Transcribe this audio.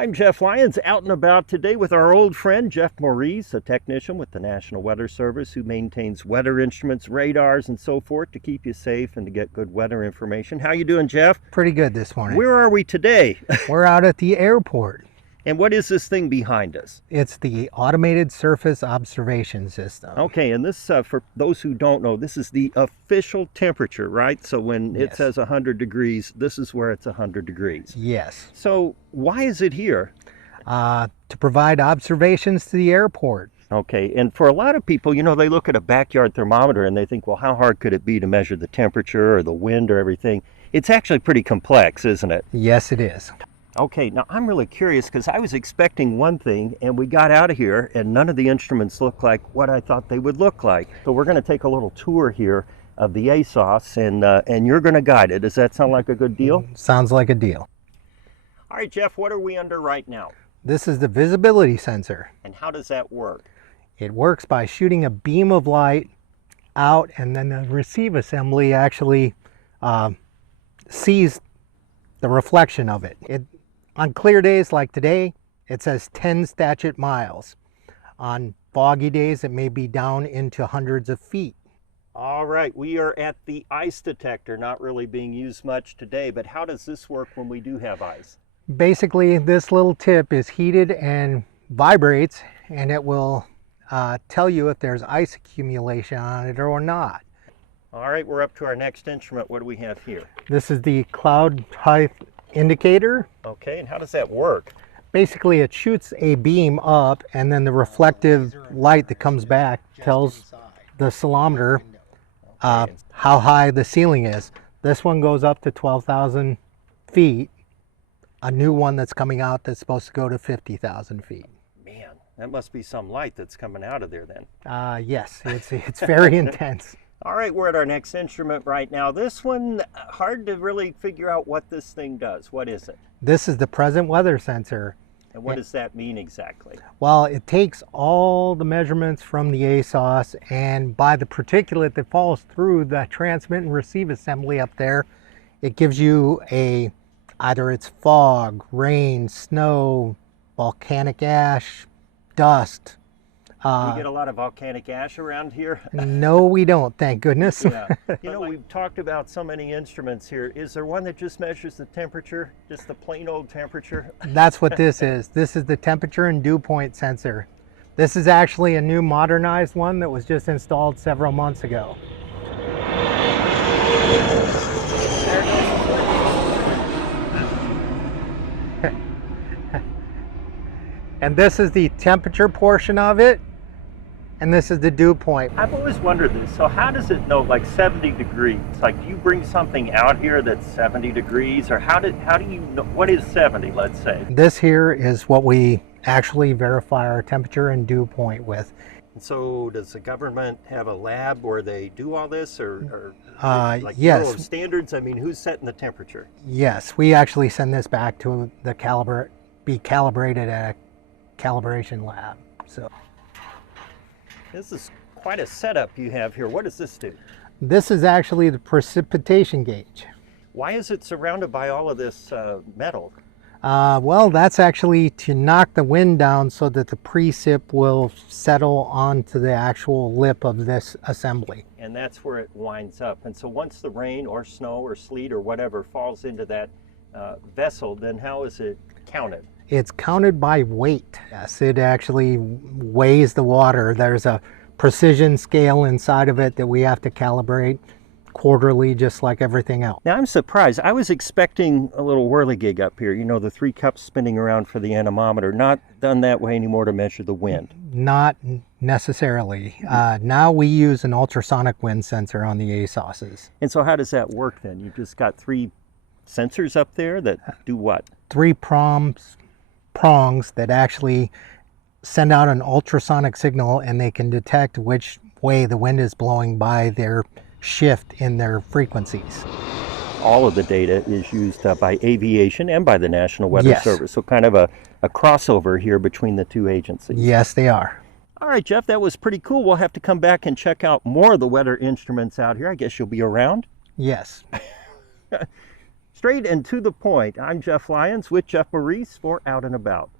I'm Jeff Lyons, out and about today with our old friend Jeff Maurice, a technician with the National Weather Service who maintains weather instruments, radars, and so forth to keep you safe and to get good weather information. How you doing, Jeff? Pretty good this morning. Where are we today? We're out at the airport. And what is this thing behind us? It's the Automated Surface Observation System. Okay, and this, for those who don't know, this is the official temperature, right? So when it says 100 degrees, this is where it's 100 degrees. Yes. So why is it here? To provide observations to the airport. Okay, and for a lot of people, you know, they look at a backyard thermometer and they think, well, how hard could it be to measure the temperature or the wind or everything? It's actually pretty complex, isn't it? Yes, it is. Okay, now I'm really curious because I was expecting one thing and we got out of here and none of the instruments looked like what I thought they would look like. So we're going to take a little tour here of the Asos and you're going to guide it. Does that sound like a good deal? Sounds like a deal. All right, Jeff, what are we under right now? This is the visibility sensor. And how does that work? It works by shooting a beam of light out, and then the receive assembly actually sees the reflection of it. On clear days like today, it says 10 statute miles. On foggy days, it may be down into hundreds of feet. All right, we are at the ice detector, not really being used much today, but how does this work when we do have ice? Basically, this little tip is heated and vibrates, and it will tell you if there's ice accumulation on it or not. All right, we're up to our next instrument. What do we have here? This is the cloud height indicator. Okay, and how does that work? Basically, it shoots a beam up, and then the reflective light that comes back tells the oscillometer how high the ceiling is. This one goes up to 12,000 feet. A new one that's coming out that's supposed to go to 50,000 feet. Man, that must be some light that's coming out of there then. Yes, it's very intense. All right, we're at our next instrument right now. This one, hard to really figure out what this thing does. What is it? This is the present weather sensor. And what does that mean exactly? Well, it takes all the measurements from the Asos, and by the particulate that falls through the transmit and receive assembly up there, it gives you either it's fog, rain, snow, volcanic ash, dust. We get a lot of volcanic ash around here. No, we don't, thank goodness. Yeah. You know, we've talked about so many instruments here. Is there one that just measures the temperature, just the plain old temperature? That's what this is. This is the temperature and dew point sensor. This is actually a new modernized one that was just installed several months ago. And this is the temperature portion of it, and this is the dew point. I've always wondered this. So how does it know, like 70 degrees? Like, do you bring something out here that's 70 degrees, or how do you know what is 70, let's say? This here is what we actually verify our temperature and dew point with. So does the government have a lab where they do all this, or like yes. Bureau of Standards? I mean, who's setting the temperature? Yes, we actually send this back to the be calibrated at a calibration lab. So this is quite a setup you have here. What does this do? This is actually the precipitation gauge. Why is it surrounded by all of this metal? Well, that's actually to knock the wind down so that the precip will settle onto the actual lip of this assembly. And that's where it winds up. And so once the rain or snow or sleet or whatever falls into that vessel, then how is it counted? It's counted by weight. Yes, it actually weighs the water. There's a precision scale inside of it that we have to calibrate quarterly, just like everything else. Now I'm surprised. I was expecting a little whirligig up here, you know, the 3 cups spinning around for the anemometer. Not done that way anymore to measure the wind. Not necessarily. Now we use an ultrasonic wind sensor on the Asoses. And so how does that work then? You've just got 3 sensors up there that do what? 3 prongs that actually send out an ultrasonic signal, and they can detect which way the wind is blowing by their shift in their frequencies. All of the data is used by aviation and by the National Weather Service. So kind of a crossover here between the 2 agencies. Yes, they are. All right, Jeff, that was pretty cool. We'll have to come back and check out more of the weather instruments out here. I guess you'll be around? Yes. Straight and to the point. I'm Jeff Lyons with Jeff Maurice for Out and About.